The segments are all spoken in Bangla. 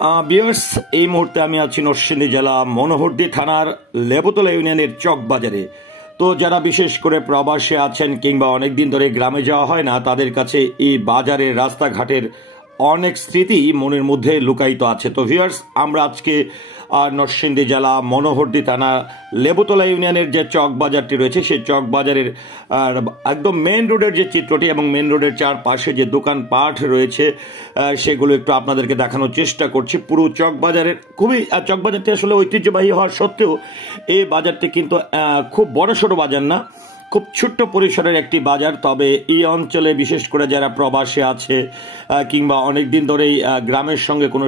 বিয়ার্স, এই মুহূর্তে আমি আছি নরসিংদী জেলা মনোহরদী থানার লেবুতলা ইউনিয়নের চক বাজারে। তো যারা বিশেষ করে প্রবাসে আছেন কিংবা অনেকদিন ধরে গ্রামে যাওয়া হয় না, তাদের কাছে এই বাজারের রাস্তাঘাটের অনেক স্মৃতি মনের মধ্যে লুকায়িত আছে। তো ভিউয়ার্স, আমরা আজকে নরসিংদী জেলা মনোহরদী থানা লেবুতলা ইউনিয়নের যে চক বাজারটি রয়েছে, সেই চক বাজারের একদম মেন রোডের যে চিত্রটি এবং মেন রোডের চারপাশে যে দোকানপাট রয়েছে সেগুলো একটু আপনাদেরকে দেখানোর চেষ্টা করছি। পুরো চক বাজারের চক বাজারটি আসলে ঐতিহ্যবাহী হওয়ার সত্ত্বেও এই বাজারটি কিন্তু খুব বড়সড় বাজার না, খুব ছোট্ট পরিসরের একটি বাজার। তবে এই অঞ্চলে বিশেষ করে যারা প্রবাসে আছে কিংবা অনেক দিন ধরেই গ্রামের সঙ্গে কোনো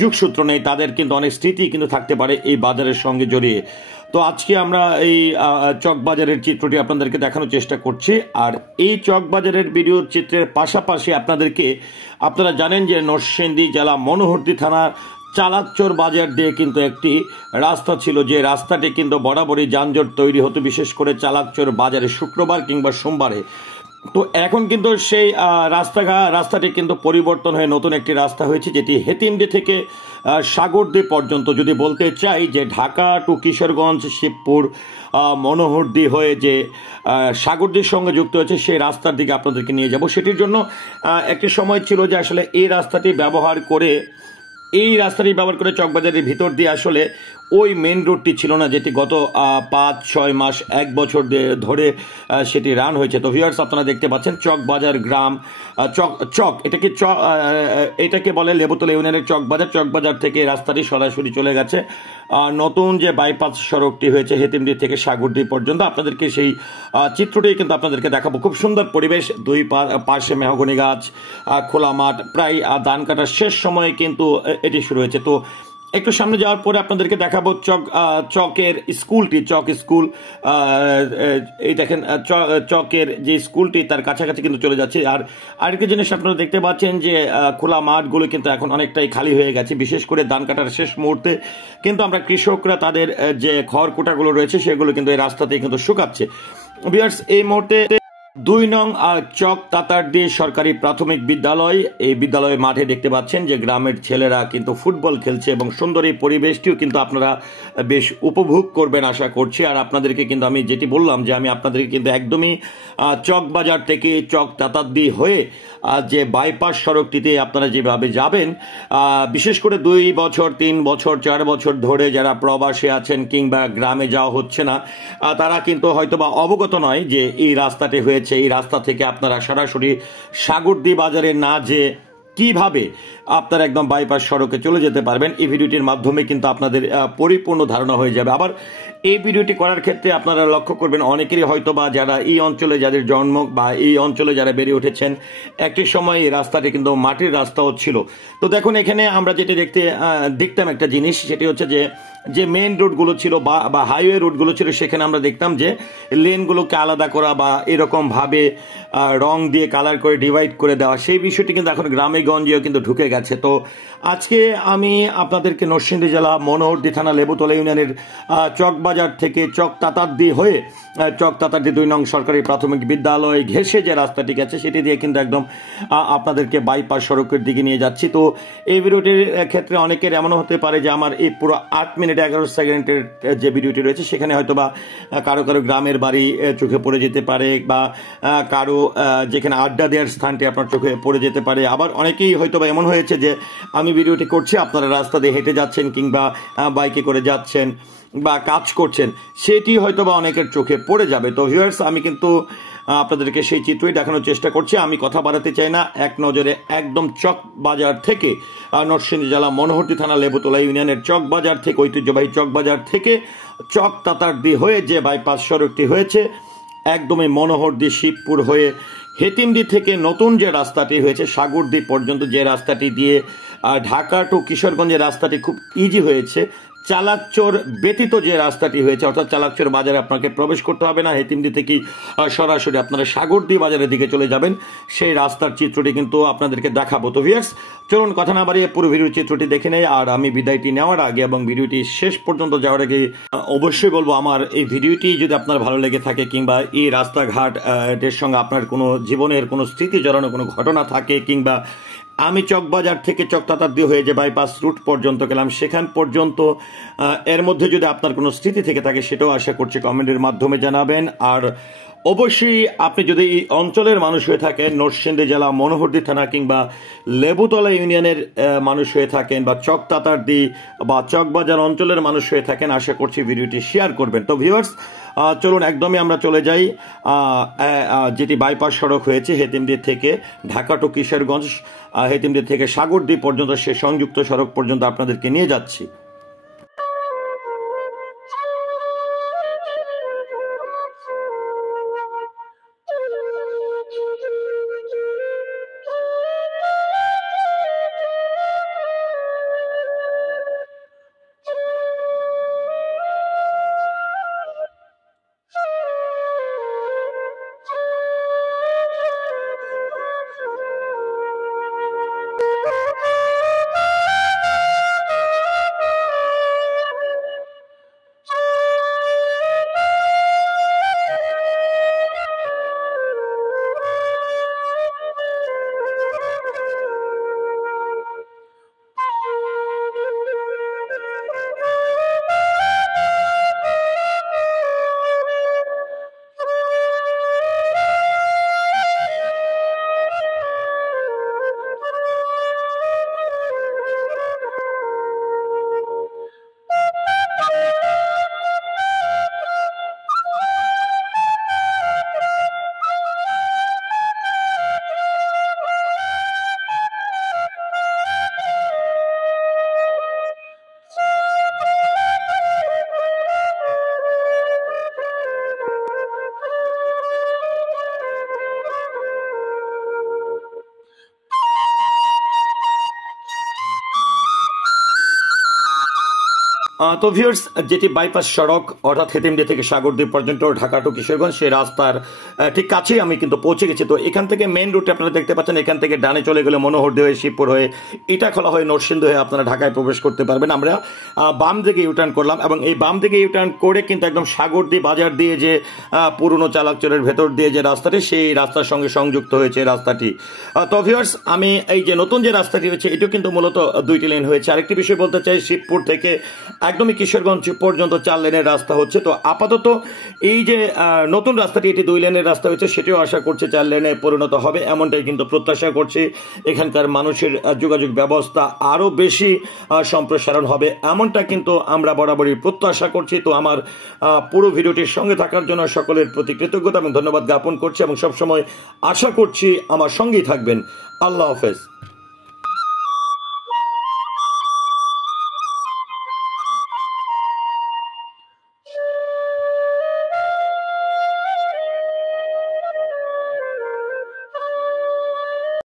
যোগসূত্র নেই, তাদের কিন্তু অনেক স্মৃতি কিন্তু থাকতে পারে এই বাজারের সঙ্গে জড়িয়ে। তো আজকে আমরা এই চক বাজারের চিত্রটি আপনাদেরকে দেখানোর চেষ্টা করছি। আর এই চক বাজারের ভিডিও চিত্রের পাশাপাশি আপনারা জানেন যে নরসিংদী জেলা মনোহরদী থানার চালাকচর বাজার দিয়ে কিন্তু একটি রাস্তা ছিল, যে রাস্তাটি কিন্তু বরাবরই যানজট তৈরি হতো, বিশেষ করে চালাকচর বাজারে শুক্রবার কিংবা সোমবারে। তো এখন কিন্তু সেই রাস্তাটি কিন্তু পরিবর্তন হয়ে নতুন একটি রাস্তা হয়েছে, যেটি হেতিমডি থেকে সাগরদী পর্যন্ত। যদি বলতে চাই যে ঢাকা টু কিশোরগঞ্জ, শিবপুর, মনোহরদী হয়ে যে সাগরদীর সঙ্গে যুক্ত হয়েছে, সেই রাস্তার দিকে আপনাদেরকে নিয়ে যাব। সেটির জন্য একটি সময় ছিল যে আসলে এই রাস্তাটি ব্যবহার করে চকবাজারের ভিতর দিয়ে আসলে ওই মেন রোডটি ছিল না, যেটি গত 5-6 মাস 1 বছর ধরে সেটি রান হয়েছে। তো ভিউয়ার্স, আপনারা দেখতে পাচ্ছেন চকবাজার গ্রাম, এটাকে বলে লেবুতলা ইউনিয়নের চকবাজার থেকে রাস্তাটি সরাসরি চলে গেছে নতুন যে বাইপাস সড়কটি হয়েছে হেতিমডি থেকে সাগরদী পর্যন্ত। আপনাদেরকে সেই চিত্রটি কিন্তু আপনাদেরকে দেখাবো। খুব সুন্দর পরিবেশ, দুই পাশে মেহগনি গাছ, খোলা মাঠ, প্রায় ধান কাটার শেষ সময়ে কিন্তু এটি শুরু হয়েছে। তো একটু সামনে যাওয়ার পরে আপনাদেরকে দেখাবো চকের স্কুলটি, স্কুল। এই দেখেন চকের যে স্কুলটি, তার কাছাকাছি কিন্তু চলে যাচ্ছে। আর আরেকটা জিনিস আপনারা দেখতে পাচ্ছেন যে খোলা মাঠগুলো কিন্তু এখন অনেকটাই খালি হয়ে গেছে, বিশেষ করে ধান কাটার শেষ মুহূর্তে কিন্তু আমরা কৃষকরা তাদের যে খড়কুটাগুলো রয়েছে সেগুলো কিন্তু এই রাস্তাতেই কিন্তু শুকাচ্ছে। ভিউয়ার্স, এই মুহূর্তে 2 নং চক তাতারদি সরকারি প্রাথমিক বিদ্যালয়, এই বিদ্যালয়ের মাঠে দেখতে পাচ্ছেন যে গ্রামের ছেলেরা কিন্তু ফুটবল খেলছে এবং সুন্দর এই পরিবেশটিও কিন্তু আপনারা বেশ উপভোগ করবেন আশা করছি। আর আপনাদেরকে কিন্তু আমি যেটি বললাম যে আমি আপনাদেরকে কিন্তু একদমই চক বাজার থেকে চক তাতারদি হয়ে যে বাইপাস সড়কটিতে আপনারা যেভাবে যাবেন, বিশেষ করে 2 বছর 3 বছর 4 বছর ধরে যারা প্রবাসে আছেন কিংবা গ্রামে যাওয়া হচ্ছে না, তারা কিন্তু হয়তোবা অবগত নয় যে এই রাস্তাটি হয়েছে। এই রাস্তা থেকে আপনারা সরাসরি সাগরদী বাজারে না যে কিভাবে আপনারা একদম বাইপাস সড়কে চলে যেতে পারবেন, এই ভিডিওটির মাধ্যমে কিন্তু আপনাদের পরিপূর্ণ ধারণা হয়ে যাবে। আবার এই ভিডিওটি করার ক্ষেত্রে আপনারা লক্ষ্য করবেন, অনেকেরই হয়তো বা যারা এই অঞ্চলে যাদের জন্ম বা এই অঞ্চলে যারা বেড়ে উঠেছেন, একটি সময় এই রাস্তাটি কিন্তু মাটির রাস্তাও ছিল। তো দেখুন, এখানে আমরা যেটা দেখতাম একটা জিনিস, সেটি হচ্ছে যে মেইন রোডগুলো ছিল বা হাইওয়ে রোডগুলো ছিল, সেখানে আমরা দেখতাম যে লেনগুলোকে আলাদা করা বা এরকম ভাবে রং দিয়ে কালার করে ডিভাইড করে দেওয়া, সেই বিষয়টি কিন্তু এখন গ্রামে গঞ্জেও কিন্তু ঢুকে গেছে। তো আজকে আমি আপনাদেরকে নরসিংদী জেলা মনোহরদী থানা লেবুতলা ইউনিয়নের চকবাজার থেকে চক তাতারদি হয়ে চক তাতারদি 2 নং সরকারি প্রাথমিক বিদ্যালয় ঘেঁষে যে রাস্তাটি গেছে সেটি দিয়ে কিন্তু একদম আপনাদেরকে বাইপাস সড়কের দিকে নিয়ে যাচ্ছি। তো এই ভিডিওটির ক্ষেত্রে অনেকের এমনও হতে পারে যে আমার এই পুরো 8 মিনিট 11 সেকেন্ডের যে ভিডিওটি রয়েছে, সেখানে হয়তো বা কারো গ্রামের বাড়ি চোখে পড়ে যেতে পারে, বা কারো যেখানে আড্ডা দেওয়ার স্থানটি আপনার চোখে পড়ে যেতে পারে। আবার অনেকেই হয়তো বা এমন হয়েছে যে আমি ভিডিওটি করছি, আপনারা রাস্তা দিয়ে হেঁটে যাচ্ছেন কিংবা বাইকে করে যাচ্ছেন বা কাজ করছেন, সেটি হয়তো বা অনেকের চোখে পড়ে যাবে। তো ভিউয়ার্স, আমি কিন্তু আপনাদেরকে সেই চিত্রই দেখানোর চেষ্টা করছি। আমি কথা বাড়াতে চাই না, এক নজরে একদম চক বাজার থেকে নরসিংদী জেলা মনোহরদী থানা লেবুতলা ইউনিয়নের চক বাজার থেকে, ঐতিহ্যবাহী চক বাজার থেকে চক তাতারদি হয়ে যে বাইপাস সড়কটি হয়েছে, একদমই মনোহরদী শিবপুর হয়ে হেতিমডি থেকে নতুন যে রাস্তাটি হয়েছে সাগরদী পর্যন্ত, যে রাস্তাটি দিয়ে ঢাকা টু কিশোরগঞ্জের রাস্তাটি খুব ইজি হয়েছে, চালাকচর ব্যতীত যে রাস্তাটি হয়েছে, অর্থাৎ চালাকচর বাজারে আপনাকে প্রবেশ করতে হবে না, হেতিমডি থেকে সরাসরি আপনারা সাগরদী বাজারের দিকে চলে যাবেন, সেই রাস্তার চিত্রটি কিন্তু আপনাদেরকে দেখাবো। তো ভিউয়ার্স, চলুন কথা না বাড়িয়ে পুরো ভিডিওর চিত্রটি দেখে নেই। আর আমি বিদায়টি নেওয়ার আগে এবং ভিডিওটি শেষ পর্যন্ত যাওয়ার আগে অবশ্যই বলবো, আমার এই ভিডিওটি যদি আপনার ভালো লেগে থাকে কিংবা এই রাস্তাঘাট এর সঙ্গে আপনার কোনো জীবনের কোনো স্মৃতি জড়ানো কোনো ঘটনা থাকে কিংবা আমি চকবাজার থেকে চকতাতার দিয়ে হয়ে যে বাইপাস রুট পর্যন্ত গেলাম, সেখান পর্যন্ত এর মধ্যে যদি আপনার কোনো স্মৃতি থেকে থাকে সেটাও আশা করছি কমেন্টের মাধ্যমে জানাবেন। আর অবশ্যই আপনি যদি এই অঞ্চলের মানুষ হয়ে থাকেন, নরসিংদী জেলা মনোহরদী থানা কিংবা লেবুতলা ইউনিয়নের মানুষ হয়ে থাকেন, বা চকতাতারদি বা চকবাজার অঞ্চলের মানুষ হয়ে থাকেন, আশা করছি ভিডিওটি শেয়ার করবেন। তো ভিউয়ার্স, চলুন একদমই আমরা চলে যাই যেটি বাইপাস সড়ক হয়েছে হেতিমদি থেকে ঢাকা টু কিশোরগঞ্জ, হেতিমদি থেকে সাগরদ্বীপ পর্যন্ত, সে সংযুক্ত সড়ক পর্যন্ত আপনাদেরকে নিয়ে যাচ্ছি। তো ভিউয়ার্স, যেটি বাইপাস সড়ক অর্থাৎ হেতিমদি থেকে সাগরদ্বীপ পর্যন্ত ঢাকা টু কিশোরগঞ্জ, সেই রাস্তার ঠিক কাছেই আমি কিন্তু পৌঁছে গেছি। তো এখান থেকে মেইন রুটে আপনারা দেখতে পাচ্ছেন, এখান থেকে ডানে চলে গেলে মনোহরদী হয়ে, শিবপুর হয়ে, ইটাখোলা হয়ে, নরসিংদী হয়ে আপনারা ঢাকায় প্রবেশ করতে পারবেন। আমরা বাম দিকে ইউটার্ন করলাম, এবং এই বাম দিকে ইউটার্ন করে কিন্তু একদম সাগরদ্বীপ বাজার দিয়ে যে পুরনো চালাকচরের ভেতর দিয়ে যে রাস্তাটি, সেই রাস্তার সঙ্গে সংযুক্ত হয়েছে রাস্তাটি। তো ভিউয়ার্স, আমি এই যে নতুন যে রাস্তাটি হয়েছে, এটিও কিন্তু মূলত 2টি লেন হয়েছে। আরেকটি বিষয় বলতে চাই, শিবপুর থেকে একদমই কিশোরগঞ্জ পর্যন্ত 4 লেনের রাস্তা হচ্ছে। তো আপাতত এই যে নতুন রাস্তাটি, এটি 2 লেনের রাস্তা হয়েছে, সেটিও আশা করছে 4 লেনে পরিণত হবে, এমনটাই কিন্তু প্রত্যাশা করছি। এখানকার মানুষের যোগাযোগ ব্যবস্থা আরও বেশি সম্প্রসারণ হবে, এমনটা কিন্তু আমরা বরাবরই প্রত্যাশা করছি। তো আমার পুরো ভিডিওটির সঙ্গে থাকার জন্য সকলের প্রতি কৃতজ্ঞতা এবং ধন্যবাদ জ্ঞাপন করছি, এবং সবসময় আশা করছি আমার সঙ্গেই থাকবেন। আল্লাহ হাফেজ।